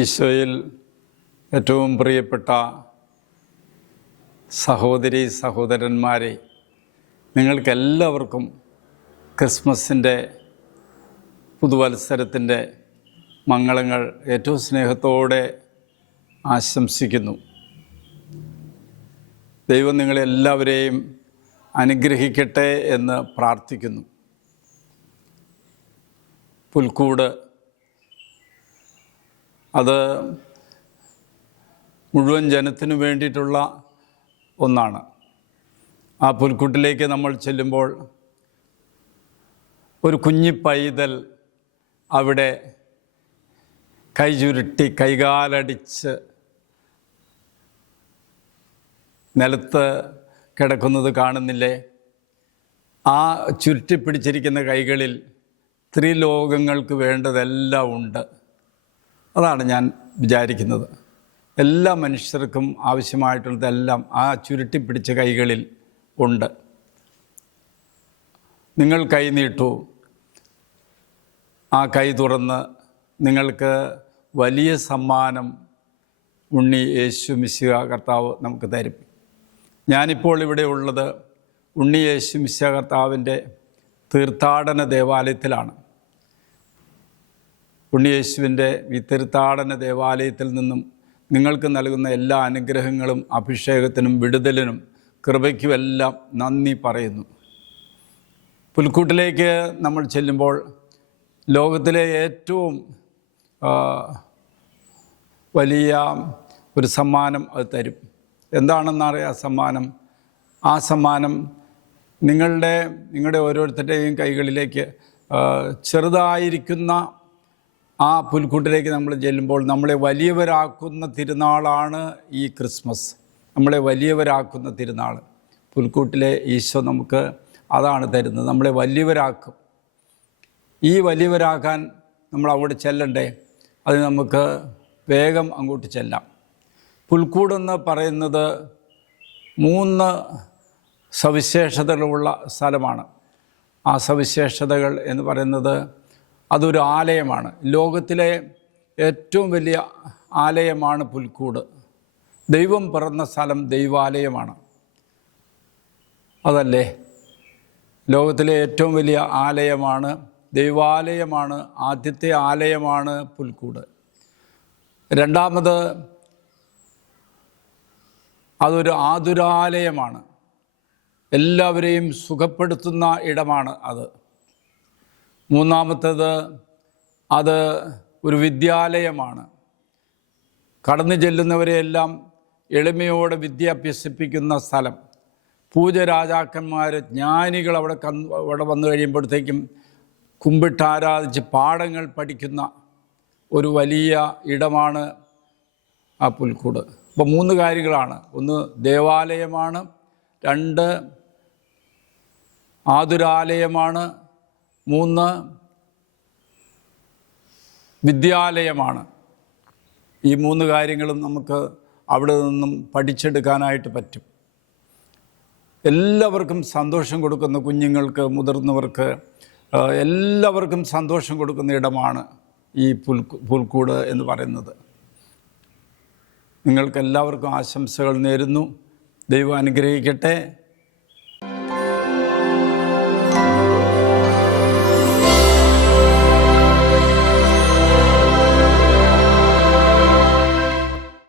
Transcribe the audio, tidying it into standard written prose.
ഈശോയിൽ ഏറ്റവും പ്രിയപ്പെട്ട സഹോദരി സഹോദരന്മാരെ, നിങ്ങൾക്കെല്ലാവർക്കും ക്രിസ്മസിൻ്റെ പുതുവത്സരത്തിൻ്റെ മംഗളങ്ങൾ ഏറ്റവും സ്നേഹത്തോടെ ആശംസിക്കുന്നു. ദൈവം നിങ്ങളെല്ലാവരെയും അനുഗ്രഹിക്കട്ടെ എന്ന് പ്രാർത്ഥിക്കുന്നു. പുൽക്കൂട് അത് മുഴുവൻ ജനത്തിനു വേണ്ടിയിട്ടുള്ള ഒന്നാണ്. ആ പുൽക്കൂട്ടിലേക്ക് നമ്മൾ ചെല്ലുമ്പോൾ ഒരു കുഞ്ഞി പൈതൽ അവിടെ കൈ ചുരുട്ടി കൈകാലടിച്ച് നിലത്ത് കിടക്കുന്നത് കാണുന്നില്ലേ? ആ ചുരുട്ടിപ്പിടിച്ചിരിക്കുന്ന കൈകളിൽ ത്രിലോകങ്ങൾക്ക് വേണ്ടതെല്ലാം ഉണ്ട്. അതാണ് ഞാൻ വിചാരിക്കുന്നത്. എല്ലാ മനുഷ്യർക്കും ആവശ്യമായിട്ടുള്ളതെല്ലാം ആ ചുരുട്ടിപ്പിടിച്ച കൈകളിൽ ഉണ്ട്. നിങ്ങൾ കൈ നീട്ടൂ, ആ കൈ തുറന്ന് നിങ്ങൾക്ക് വലിയ സമ്മാനം ഉണ്ണി യേശു മിശിഹ കർത്താവ് നമുക്ക് തരും. ഞാനിപ്പോൾ ഇവിടെ ഉള്ളത് ഉണ്ണി യേശു മിശിഹ കർത്താവിൻ്റെ തീർത്ഥാടന ദേവാലയത്തിലാണ്. ഉണ്ണിയേശുവിൻ്റെ ഈ തീർത്ഥാടന ദേവാലയത്തിൽ നിന്നും നിങ്ങൾക്ക് നൽകുന്ന എല്ലാ അനുഗ്രഹങ്ങളും അഭിഷേകത്തിനും വിടുതലിനും കൃപയ്ക്കുമെല്ലാം നന്ദി പറയുന്നു. പുൽക്കൂട്ടിലേക്ക് നമ്മൾ ചെല്ലുമ്പോൾ ലോകത്തിലെ ഏറ്റവും വലിയ ഒരു സമ്മാനം അത് തരും. എന്താണെന്നറിയാം സമ്മാനം? ആ സമ്മാനം നിങ്ങളുടെ ഓരോരുത്തരുടെയും കൈകളിലേക്ക് ചെറുതായിരിക്കുന്ന ആ പുൽക്കൂട്ടിലേക്ക് നമ്മൾ ചെല്ലുമ്പോൾ നമ്മളെ വലിയവരാക്കുന്ന തിരുനാളാണ് ഈ ക്രിസ്മസ്. നമ്മളെ വലിയവരാക്കുന്ന തിരുനാൾ. പുൽക്കൂട്ടിലെ ഈശോ നമുക്ക് അതാണ് തരുന്നത്, നമ്മളെ വലിയവരാക്കും. ഈ വലിയവരാക്കാൻ നമ്മൾ അവിടെ ചെല്ലണ്ടേ? അത് നമുക്ക് വേഗം അങ്ങോട്ട് ചെല്ലാം. പുൽക്കൂടെന്ന് പറയുന്നത് 3 സവിശേഷതകളുള്ള സ്ഥലമാണ്. ആ സവിശേഷതകൾ എന്ന് പറയുന്നത് അതൊരു ആലയമാണ്. ലോകത്തിലെ ഏറ്റവും വലിയ ആലയമാണ് പുൽക്കൂട്. ദൈവം പിറന്ന സ്ഥലം ദൈവാലയമാണ്. അതല്ലേ? ലോകത്തിലെ ഏറ്റവും വലിയ ആലയമാണ്, ദൈവാലയമാണ്. ആദ്യത്തെ ആലയമാണ് പുൽക്കൂട്. രണ്ടാമത് അതൊരു ആതുരാലയമാണ്. എല്ലാവരെയും സുഖപ്പെടുത്തുന്ന ഇടമാണ് അത്. മൂന്നാമത്തേത് അത് ഒരു വിദ്യാലയമാണ്. കടന്നു ചെല്ലുന്നവരെയെല്ലാം എളിമയോടെ വിദ്യ അഭ്യസിപ്പിക്കുന്ന സ്ഥലം. പൂജരാജാക്കന്മാർ, ജ്ഞാനികൾ അവിടെ വന്നു കഴിയുമ്പോഴത്തേക്കും കുമ്പിട്ടാരാധിച്ച് പാഠങ്ങൾ പഠിക്കുന്ന ഒരു വലിയ ഇടമാണ് ആ പുൽക്കൂട്. അപ്പോൾ 3 കാര്യങ്ങളാണ്. 1 ദേവാലയമാണ്, 2 ആതുരാലയമാണ്, 3 വിദ്യാലയമാണ്. ഈ 3 കാര്യങ്ങളും നമുക്ക് അവിടെ നിന്നും പഠിച്ചെടുക്കാനായിട്ട് പറ്റും. എല്ലാവർക്കും സന്തോഷം കൊടുക്കുന്ന, കുഞ്ഞുങ്ങൾക്ക്, മുതിർന്നവർക്ക് എല്ലാവർക്കും സന്തോഷം കൊടുക്കുന്ന ഇടമാണ് ഈ പുൽക്കൂട് എന്ന് പറയുന്നത്. നിങ്ങൾക്ക് എല്ലാവർക്കും ആശംസകൾ നേരുന്നു. ദൈവം അനുഗ്രഹിക്കട്ടെ.